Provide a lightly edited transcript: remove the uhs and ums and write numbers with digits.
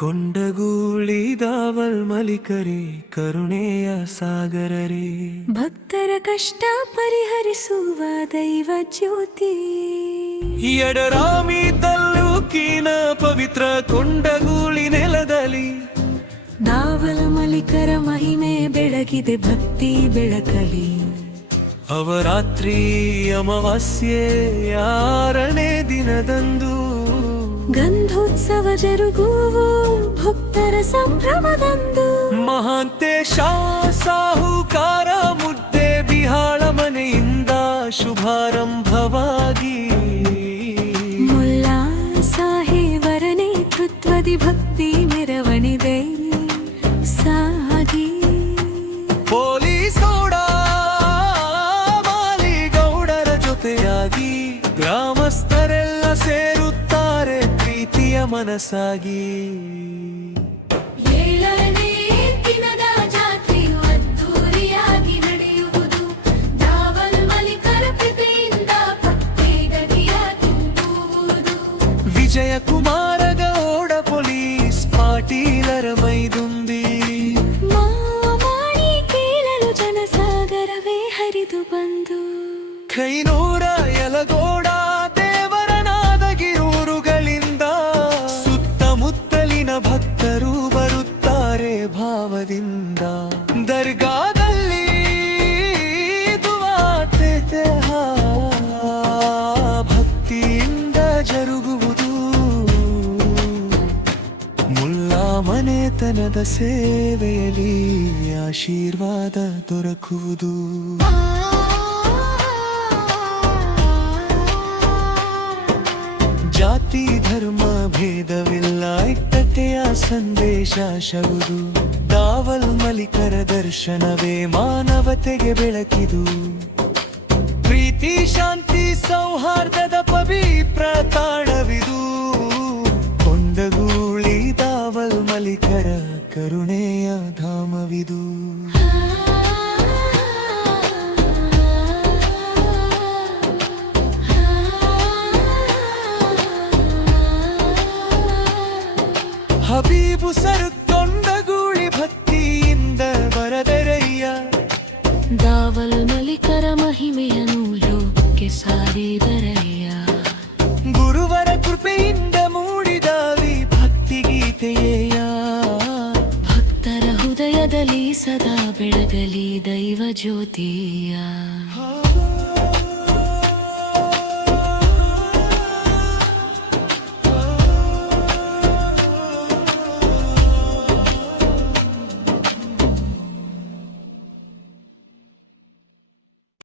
ಕೊಂಡಗೂಳಿದಾವಲ್ ಮಲಿಕರೇ ಕರುಣೆಯ ಸಾಗರರೇ, ಭಕ್ತರ ಕಷ್ಟ ಪರಿಹರಿಸುವ ದೈವ ಜ್ಯೋತಿ. ಎಡರಾಮಿ ತಾಲ್ಲೂಕಿನ ಪವಿತ್ರ ಕೊಂಡಗೂಳಿ ನೆಲದಲ್ಲಿ ದಾವಲ್ ಮಲಿಕರ ಮಹಿಮೆ ಬೆಳಗಿದೆ ಭಕ್ತಿ ಬೆಳಕಲಿ. ಅವರಾತ್ರಿ ಅಮಾವಾಸ್ಯೆ 6ನೇ ದಿನದಂದು ಗಂಧೋತ್ಸವ ಜರುಗುವು ಭಕ್ತರ ಸಂಭ್ರಮದಂದು. ಮಹಾಂತೇಶ ಸಾಹುಕಾರ ಮುದ್ದೆ ಬಿಹಾಳ ಮನೆಯಿಂದ ಶುಭಾರಂಭವಾಗಿ ಮುಲ್ಲಾ ಸಾಹೇಬರ ನೇತೃತ್ವದಿ ಭಕ್ತಿ ಮೆರವಣಿಗೆ ಸಾಗಿ. ಪೊಲೀಸ್ ಗೌಡ ಮಾಲಿಗೌಡರ ಜೊತೆಯಾಗಿ ಗ್ರಾಮಸ್ಥರೆಲ್ಲ ಸೇರುತ್ತಾರೆ ಪ್ರೀತಿಯ ಮನಸ್ಸಾಗಿ. 7ನೇ ದಿನದ ಜಾತ್ರೆಯು ಅದ್ದೂರಿಯಾಗಿ ನಡೆಯುವುದು. ದಾವಲ್ ಮಲಿಕರ ಕೃಪೆಯಿಂದ ಭಕ್ತಿ ಗಡಿಯ ತುಂಬುವುದು. ವಿಜಯ ಕುಮಾರ ಗೌಡ ಪೊಲೀಸ್ ಪಾಟೀಲರ ಮೈದುಂಬಿ ಮಾಮಾಡಿ ಕೇಳಲು ಜನಸಾಗರವೇ ಹರಿದು ಬಂದು. ಕೈನೂರ ಯಲಗೋಡ ದೇವರನಾದಗಿರೂರುಗಳಿಂದ ಸುತ್ತಮುತ್ತಲಿನ ಭಕ್ತರು ಬರುತ್ತಾರೆ ಭಾವದಿಂದ. ದರ್ಗಾದಲ್ಲಿ ದುವಾತೆ ಭಕ್ತಿಯಿಂದ ಜರುಗುವುದು. ಮುಲ್ಲಾ ಮನೆತನದ ಸೇವೆಯಲ್ಲಿ ಆಶೀರ್ವಾದ ದೊರಕುವುದು. ಜಾತಿ ಧರ್ಮ ಭೇದವಿಲ್ಲ, ಐಕ್ಯತೆಯ ಸಂದೇಶ ಶವುದು. ದಾವಲ್ ಮಲಿಕರ ದರ್ಶನವೇ ಮಾನವತೆಗೆ ಬೆಳಕಿದು. ಪ್ರೀತಿ ಶಾಂತಿ ಸೌಹಾರ್ದದ ಪವಿತ್ರ ತಾಣವಿದು. ಕೊಂಡಗೂಳಿ ದಾವಲ್ ಮಲಿಕರ ಕರುಣೆಯ ಧಾಮವಿದು. ಹಬೀಬು ಸರ್ ಕೊಂಡಗೂಳಿ ಭಕ್ತಿಯಿಂದ ಬರದರಯ್ಯ. ದಾವಲ್ ಮಲಿಕರ ಮಹಿಮೆಯನ್ನು ಲೋಕಕ್ಕೆ ಸಾರಿದರಯ್ಯ. ಗುರುವರ ಕೃಪೆಯಿಂದ ಮೂಡಿದಾವಿ ಭಕ್ತಿ ಗೀತೆಯ. ಭಕ್ತರ ಹೃದಯದಲ್ಲಿ ಸದಾ ಬೆಳಗಲಿ ದೈವ ಜ್ಯೋತಿಯ.